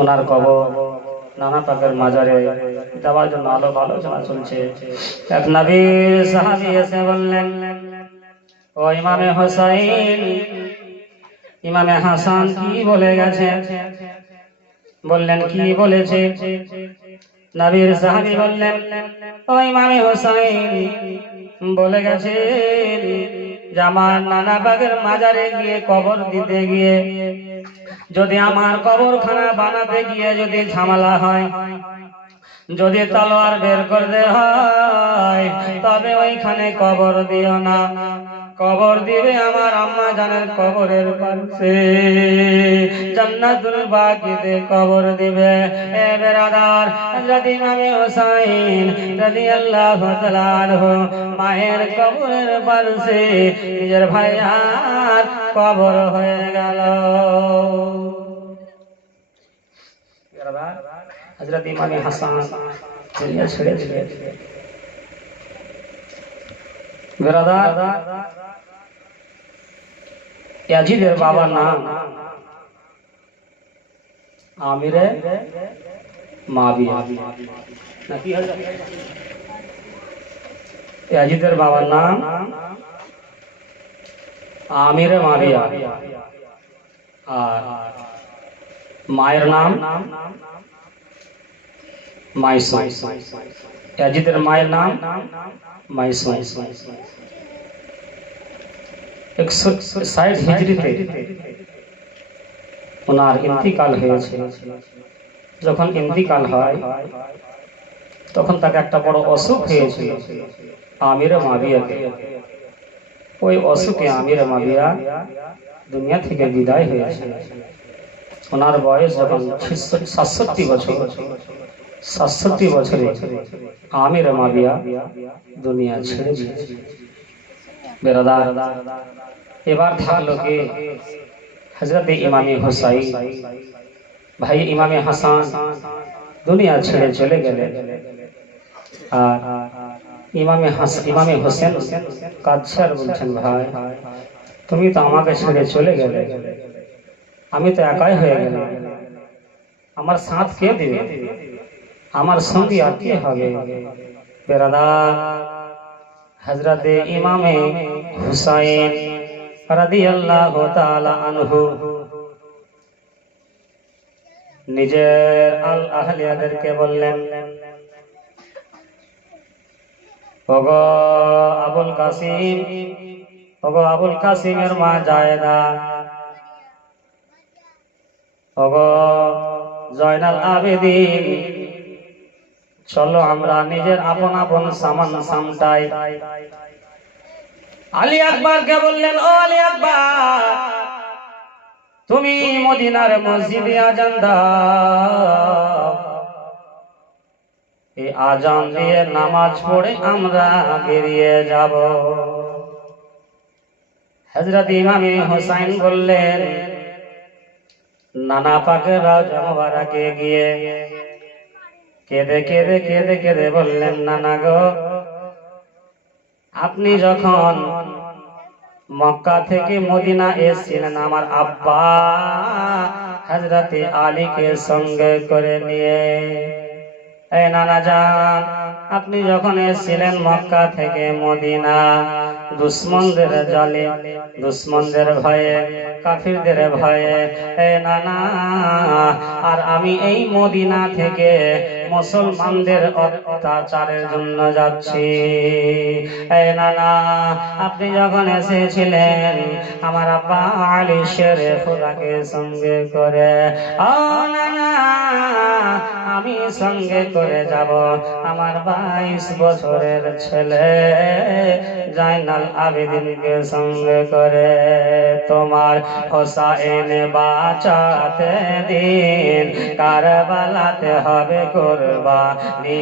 ওনার কবর নানা পাকের মাজারে যাওয়ার জন্য আলোচনা চলছে। এক নবীর সাহাবী এসে বললেন, ও ইমামে হোসাইন, ইমামে হাসান কি বলে গেছে? বললেন, কি বলেছে? নবীর সাহাবী বললেন, ও ইমামে হোসাইন, বলে গেছে যে আমার নানা বাগের মাজারে গিয়ে কবর দিতে গিয়ে যদি আমার কবরখানা বানাতে গিয়ে যদি ঝামেলা হয়, যদি তলোয়ার বের করতে হয়, তবে ওইখানে কবর দিও না। কবর দিবে আমার আম্মা জানের কবরের পাশে, জান্নাতুল বাকিতে কবর দিবে। এ বেরাদার, হযরত ইমামে হোসাইন রাদিয়াল্লাহু তাআলা আনহু মায়ের কবরের পাশে নিজের ভাইয়ার কবর হয়ে গেল। হযরত ইমামে হাসান দুনিয়া ছেড়ে দিলেন। বেরাদার, ইয়াজিদের বাবার নাম আমিরে মাবিয়া নাকি? ইয়াজিদের বাবার নাম আমিরে মাবিয়া, আর মায়ের নাম মাইসুম। ইয়াজিদের মায়ের নাম মাইসুম। 160 হিজরিতে ওনার ইন্তিকাল হয়েছে। যখন ইন্তিকাল হয় তখন তাকে একটা বড় অসুখ হয়েছিল আমিরে মাবিয়াকে। ওই অসুখে আমিরে মাবিয়া দুনিয়া থেকে বিদায় হয়েছে। ওনার বয়স যখন 67 বছর, 67 বছরে আমিরে মাবিয়া দুনিয়া ছেড়ে দিয়েছে। বেরাদার, এবার থাকলো কে? হযরত ইমামে হোসাইন, ভাই ইমামে হাসান দুনিয়া ছেড়ে চলে গেলেন। আর ইমামে হোসেন কাঁদছে আর বলছেন, ভাই তুমি তো আমাকে ছেড়ে চলে গেলে, আমি তো একাই হয়ে গেলাম, আমার সাথ কে দিবে, আমার সঙ্গী আর কে হবে? বেরাদার, হযরত ইমামে হুসাইন রাদিয়াল্লাহু তাআলা আনহু নিজের আল আহলিয়াদেরকে বললেন, ওগো আবুল কাসিম, ওগো আবুল কাসিমের মা জায়েদা, ওগো জয়নাল আবেদিন, চলো আমরা নিজের আপন আপন সামান সামটাই। আলী আকবরকে বললেন, ও আলী আকবর, তুমি মদিনার মসজিদে আজান দাও, এই আজান দিয়ে নামাজ পড়ে আমরা বেরিয়ে যাব। হযরত ইমামে হোসাইন বললেন, নানা পাকের রওজা মোবারকে গিয়ে কেঁদে কেঁদে কেঁদে কেঁদে বললেন, নানা গো, আপনি যখন মক্কা থেকে মদিনা এসেছিলেন আমার আব্বা হযরত আলীকে সঙ্গে করে নিয়ে, এই নানা জান, আপনি যখন এসেছিলেন মক্কা থেকে মদিনা, দুশ্মনদের জালে, দুশ্মনদের ভয়ে, কাফিরদের ভয়ে, এই নানা, আর আমি এই মদিনা থেকে মুসলমানদের অত্যাচারের জন্য যাচ্ছি। এই নানা, আপনি যখন এসেছিলেন আমার আব্বা আলী শেরে খোদাকে সঙ্গে করে, ও নানা, আমি সঙ্গে করে যাব আমার 22 বছরের ছেলে জয়নাল আবেদিনকে সঙ্গে করে। তোমার হোসাইন বাঁচাতে দিন কারবালাতে হবে কুরবানি।